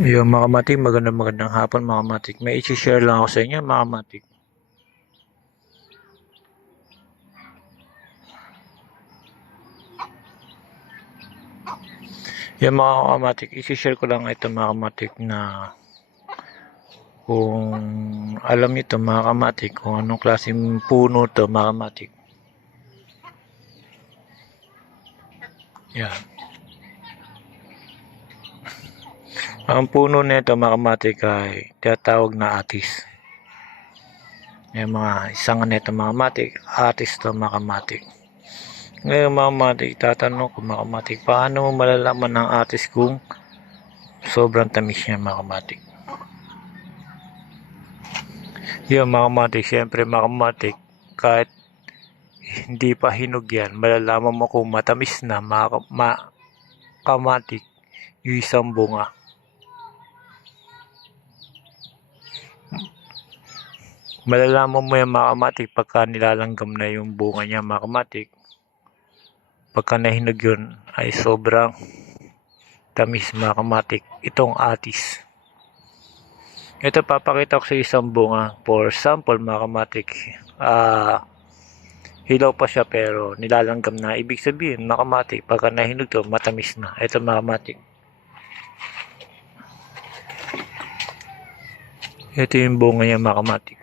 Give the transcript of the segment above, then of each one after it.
Yung mga matik, magandang magandang hapon mga matik. May i-share lang ako sa inyo mga matik. Yung mga kamatik, i-share ko lang ito mga kamatik na kung alam nyo ito mga kamatik, kung anong klaseng puno to mga kamatik. Yan. Ang puno nito mga kamatik ay tinatawag na atis. Yung mga isang nito mga kamatik, atis to mga kamatik. Ngayon mga kamatik, tatanong ko mga kamatik, paano mo malalaman ng atis kung sobrang tamis niya mga kamatik? Yun mga kamatik, syempre mga kamatik, kahit hindi pa hinog yan, malalaman mo kung matamis na mga ka- ma kamatik yung isang bunga. Malalaman mo yung mga kamatik pagka nilalanggam na yung bunga niya mga kamatik. Pagka nahinog yun ay sobrang tamis mga kamatik. Itong atis. Ito papakita ko sa isang bunga. For sample mga kamatik. Ah, hilaw pa siya pero nilalanggam na. Ibig sabihin mga kamatik pagka nahinog to matamis na. Ito mga kamatik. Ito yung bunga niya mga kamatik.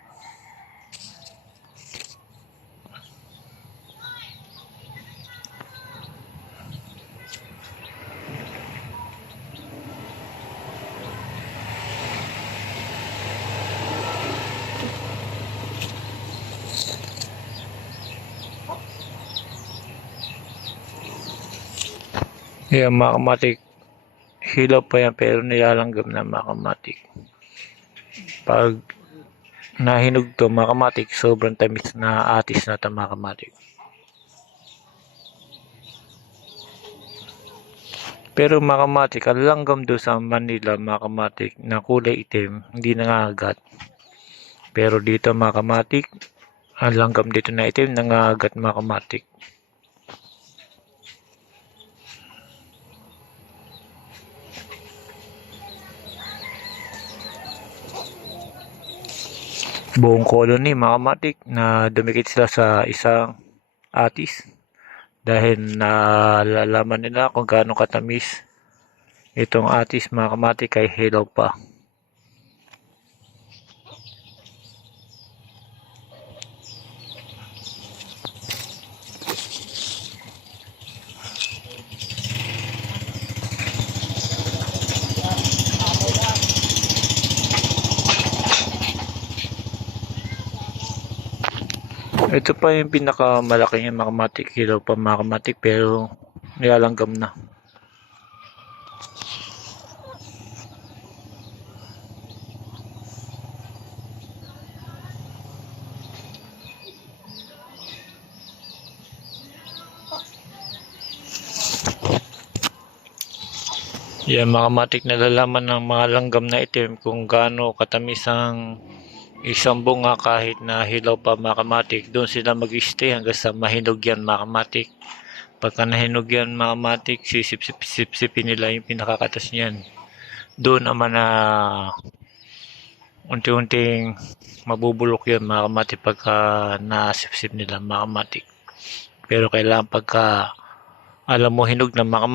Yan mga kamatik. Hilaw pa yan pero nilalanggam na mga kamatik. Pag nahinog to mga kamatik, sobrang tamis na atis na ito mga kamatik. Pero mga kamatik, ang langgam doon sa Manila mga kamatik na kulay itim, hindi nangagat. Pero dito mga kamatik, ang langgam dito na itim, nangagat mga buong colony mga kamatik na dumikit sila sa isang atis dahil nalalaman nila kung gaano katamis itong atis mga kamatik kay hilaw pa. Ito pa yung pinakamalaki yung mga kamatik, hilaw pa mga kamatik pero nilalanggam na. Yan mga kamatik nalalaman ng mga langgam na itim kung gaano katamis ang isang bunga kahit na hilaw pa mga kamatik. Doon sila mag-stay hanggang sa mahinog yan mga kamatik. Pagka nahinog yan mga kamatik, sisip-sip-sipin nila yung pinakakatas niyan. Doon naman na unti-unting mabubulok yun mga kamatik pagka nasipsip nila mga kamatik. Pero kailangan pagka alam mo hinog na mga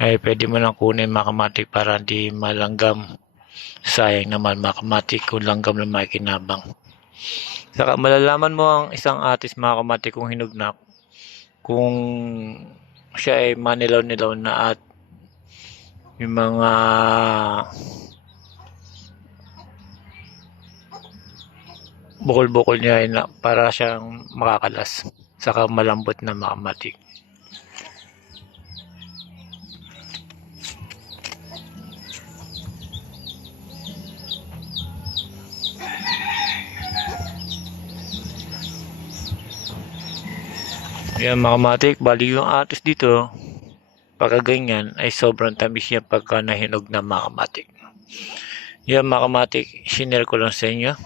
ay pwede mo nang kunin makamatik para di malanggam. Sayang naman makamatik kung langgam lang makinabang. Saka malalaman mo ang isang atis makamatik kung hinog na kung siya ay manilaw-nilaw na at yung mga bukol-bukol niya ay na, para siyang makakalas saka malambot na makamatik. Yan mga kamatik, bali yung atis dito, pagka ganyan ay sobrang tamis niya pagka nahinog na mga kamatik. Yan mga kamatik, sinare ko lang sa inyo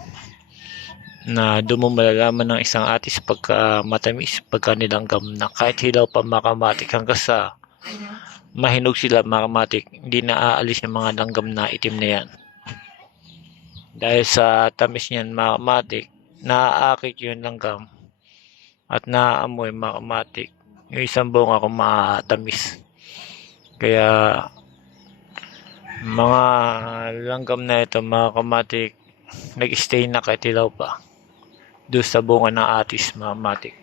na doon mo malalaman ng isang atis pagka matamis, pagka nilanggam na kahit hilaw pa makamatik hanggang sa mahinog sila makamatik, hindi na aalis yung mga langgam na itim na yan. Dahil sa tamis niyan makamatik, naaakit yung langgam at naaamoy makamatik. Yung isang buong ako matamis. Kaya mga langgam na ito mga kamatik nag-stay na kahit hilaw pa doon sa bunga ng atis mga matik.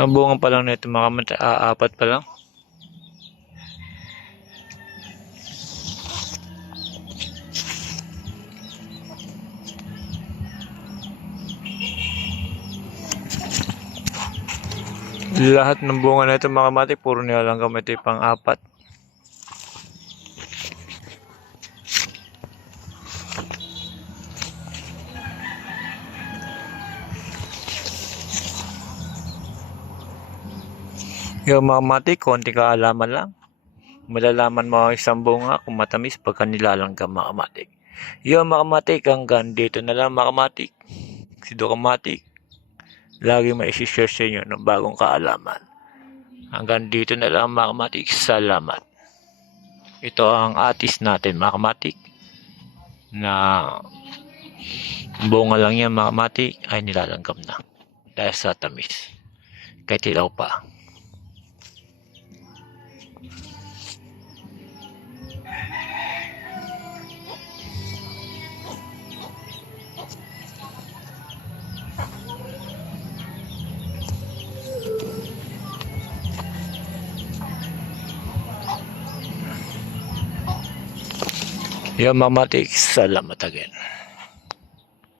Ang bunga pa lang nito mga kamatik, aapat pa lang. Lahat ng bunga na ito mga kamatik, puro nilalang gamit ito pang apat. Yung mga kamatik, konti kaalaman lang. Malalaman mo ang isang bunga kung matamis pagka nilalanggam mga kamatik. Yung mga kamatik, hanggang dito na lang mga kamatik. Si Do Kamatik. Lagi may isi-share sa inyo ng bagong kaalaman. Hanggang dito na lang mga kamatik. Salamat. Ito ang atis natin mga kamatik. Na bunga lang yan mga kamatik ay nilalanggam na. Dahil sa tamis. Kahit ilaw pa. Mga kamatik. Salamat again.